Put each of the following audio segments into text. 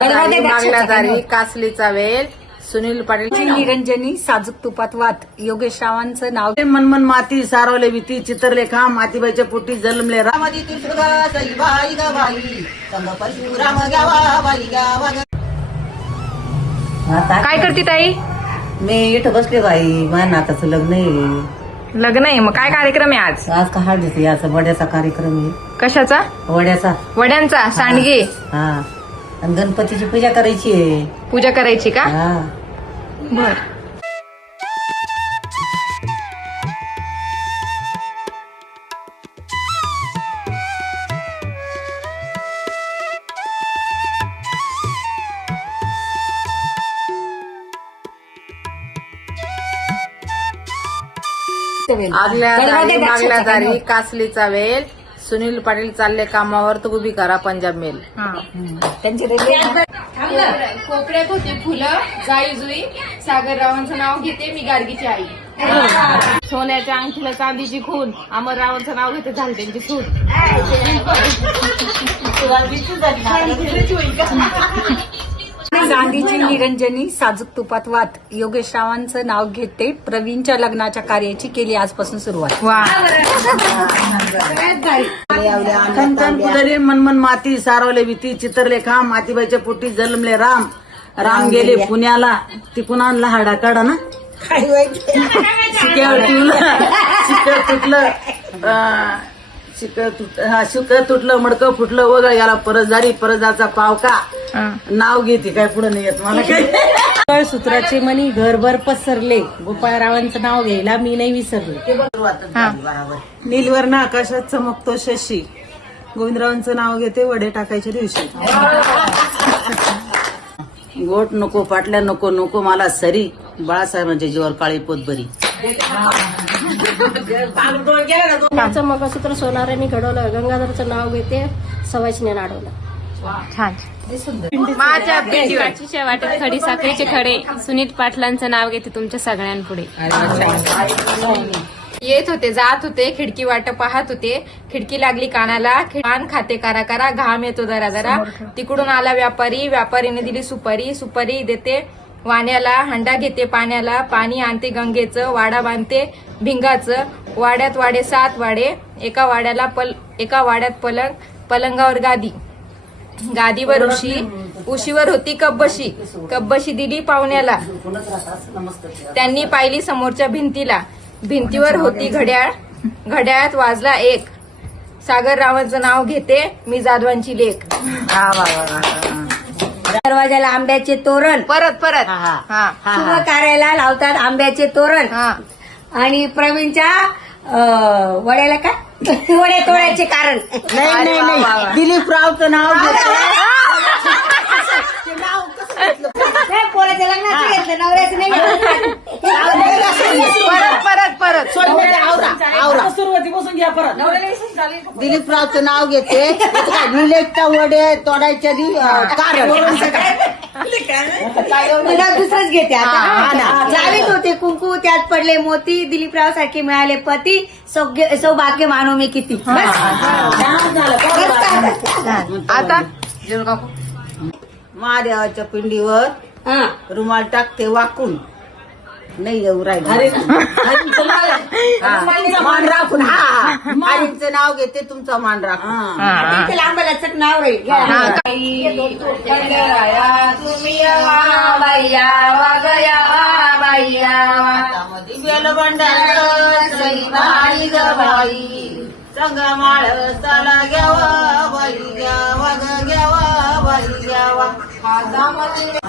तारी कासलीचा वेल सुनील पाटील. निरंजनी साजूक तुपात वात. योगेश रावांचं नाव. मनमन माती सारवले भीती चित्रले खा मातीबाईच्या पोटी जन्मले राम. काय करते ताई? मी इथं बसले बाई. माझ्या नाताचं लग्न आहे. लग्न आहे. मग काय कार्यक्रम आहे आज? आज का हळदीचा याचा वड्याचा कार्यक्रम आहे. कशाचा? वड्याचा. वड्यांचा? सांडगे? हा. आणि गणपतीची पूजा करायची आहे. पूजा करायची का? हा. बर. आगल्या तारी मागल्या तारी कासलीचा वेल. सुनील पाटील चालले कामावर तर उभी करा पंजाब मेल. त्यांचे कोपऱ्यात होती फुलं जाई जुई. सागर रावांचं नाव घेते मी गाडगीची आई. सोन्याच्या अंगठीला चांदीची खून. अमर रावांचं नाव घेते झाली त्यांची सून गांधीची निरंजनी साजूक तुपात वात योगेश रावांचं नाव घेते. प्रवीणच्या लग्नाच्या कार्याची केली आजपासून सुरुवात. पुजले मनमन माती सारवले भीती चित्रले खा मातीबाईच्या पोटी जन्मले राम. राम गेले पुण्याला. तिकून आणला हाडा काढा ना. शिक्यावर ठेवलं. शिक तुटलं. शिक तुट हा शिक तुटलं मडकं फुटलं वगळ याला परत परजाचा पाव का नाव घेते काय पुढे नाही येत मला काय? सूत्राचे मनी घरभर पसरले. गोपाळरावांचं नाव घ्यायला मी नाही विसरले. नीलवर्ण आकाशात चमकतो शशी. गोविंदरावांचं नाव घेते वडे टाकायच्या दिवशी. गोट नको पाटल्या नको नको मला सरी. बाळासाहेबांच्या जीवर काळी पोतबरी माझं मंगळसूत्र सोनाराने घडवलं गंगाधरचं नाव घेते सवाशने नाडवलं छान. माझ्या पिंडीवरची वाटेत खडी साखरेचे खडे. सुनील पाटलांचं नाव घेते तुमच्या सगळ्यांपुढे. येत होते जात होते खिडकी वाट पाहत होते. खिडकी लागली कानाला. कान खाते करा करा. घाम येतो जरा जरा. तिकडून आला व्यापारी. व्यापारीने दिली सुपारी. सुपारी देते वाण्याला. हंडा घेते पाण्याला. पाणी आणते गंगेचं. वाडा बांधते भिंगाचं. वाड्यात वाडे सात वाडे. एका वाड्याला पल एका वाड्यात पलंग. पलंगावर गादी. गादीवर उशी उशीवर होती कब्बशी. कब्बशी दिली पाहुण्याला. त्यांनी पाहिली समोरच्या भिंतीला. भिंतीवर होती घड्याळ. घड्याळात वाजला एक. सागर रावांचं नाव घेते मी जाधवांची लेख. दरवाजाला आंब्याचे तोरण. परत परत. हा. हा. शुभ कार्याला लावतात आंब्याचे तोरण. हा. आणि प्रवीणच्या वड्याला काय? वड्या तोड्याचे कारण. नाही नाही नाही. दिलीप रावचं नाव लग्नाचं घेतलं नवऱ्याचं नाही घेतलं. परत परत परत. सुरुवातीपासून घ्या परत. दिलीप रावचं नाव घेते. निलेशचा वडे तोडायच्या कारण मला दुसरंच घेते आता. जावीत होते कुंकू त्यात पडले मोती दिलीपराव सारखे मिळाले पती सौभाग्य सौभाग्य मानू मी किती. बस. आता. महादेवाच्या पिंडीवर हा. रुमाल टाकते वाकून. नाही येऊ राहिलं. हा. मान राखून हा हरींचं नाव घेते तुमचं मान राखून. लांबाला चक नाव राहील. घ्या. बेल भंडार सई बाई ग बाई. संग माळ चला घ्यावा बाई घ्यावा ग घ्यावा बाई घ्यावा.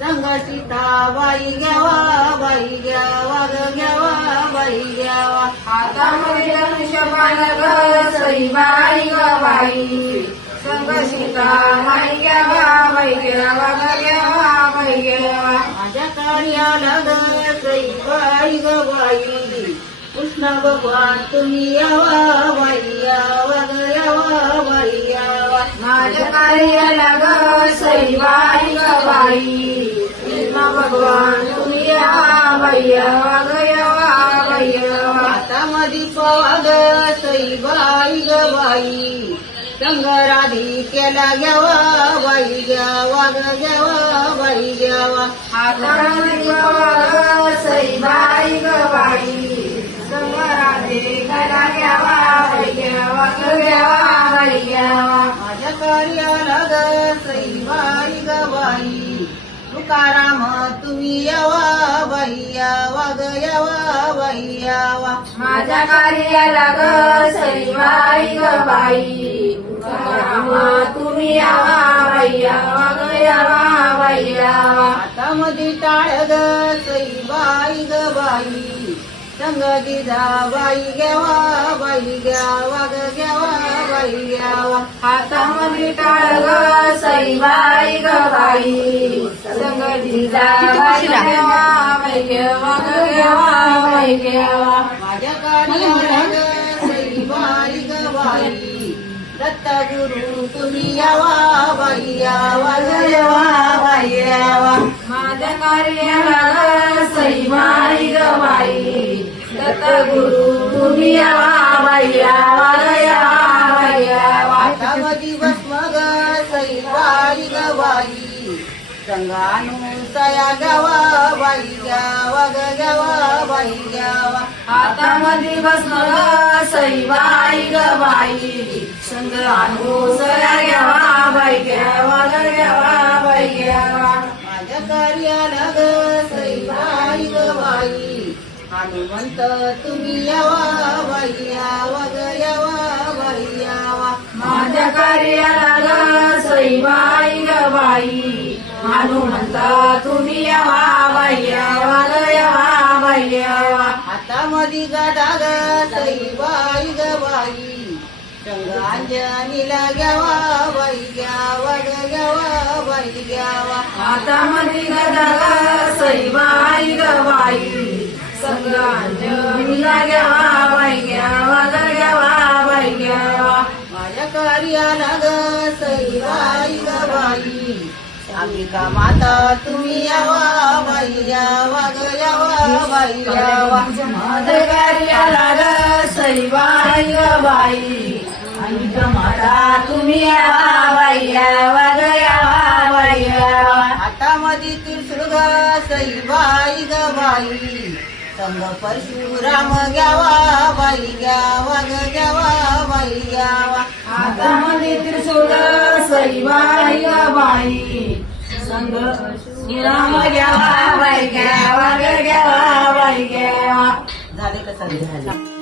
संग सीता बाई घ्यावा बाई घ्यावा ग घ्यावा बाई घ्यावा. आता धनुष्य बाण ग सई बाई ग बाई. संग बाई घ्यावा बाई घ्यावा ग घ्यावा बाई घ्यावा. माझ्या कार्याला ग सई बाई ग बाई. कृष्ण भगवान तुम्ही यावा बाई यावा ग यावा बाई यावा. माझ्या कार्याला ग सईबाई ग बाई कृष्ण भगवान तुम्ही या भैया गयवा भैया हातामध्ये पवाग सई बाई ग बाई. संगराधी केला घ्यावा बाई घ्यावा ग घ्यावा बाई घ्यावा. सईबाई तुकाराम तुम्ही यावा बाई. यावा ग यावा बाई यावा माझ्या कार्याला ग सरी बाई ग बाई रामा तुम्ही यावा. भैया गयवा भैया हातामध्ये टाळ ग सई बाई ग बाई. संग दिदा बाई घ्यावा बाई घ्यावा ग. बाई हातामध्ये टाळ ग सईबाई ग बाई संग दिला माझ्या कार्याला ग सई बाई ग बाई दत्ता गुरु तुम्ही यावा बाई यावा यावा बाई यावा माझ्या कार्याला सईबाई ग बाई दत्त गुरु तुम्ही यावा भैया बाई बाई संगानु सया बाई ग घ्यावा बाई घ्यावा हातामध्ये बसणार सईबाई ग सया घ्यावा बाई घ्यावा ग घ्यावा बाई घ्यावा माझ्या कार्याला ग बाई ग बाई हनुमंत तुम्ही यावा बाई यावा ग यावा माझ्या कार्याला ग सईबाई ग बाई हनुमंत तुम्ही यावा बाई यावा ग यावा बाई यावा हातामध्ये गदा ग सई बाई ग बाई रंगांजनीला घ्यावा बाई घ्यावा ग घ्यावा बाई घ्यावा हातामध्ये गदा ग सईबाई ग बाई संग्रांजनीला घ्यावा ग सई बाई ग बाई अंबिका माता तुम्ही यावा बाई यावा ग यावा बाई यावा। माझ्या ग सईबाई ग बाई माता तुम्ही यावा बाई यावा ग यावा बाई यावा। मधी त्रिशूळ ग सई बाई ग बाई संग परशुराम घ्यावा बाई घ्यावा ग घ्यावा हातामध्ये सईबाई बाई संग राम घ्यावा बाई घ्यावा घ्यावा बाई घ्यावा झाले का सगळे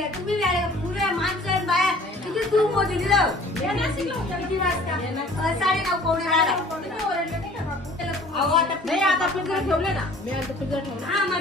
झाले तुम्ही पुऱ्या माणसं बाया किती दूर होती तिथं. किती वाजता? साडे नऊ पावणे नाही आता पिंजरे ठेवले ना. मी आता पिंजरे ठेवले. हा मग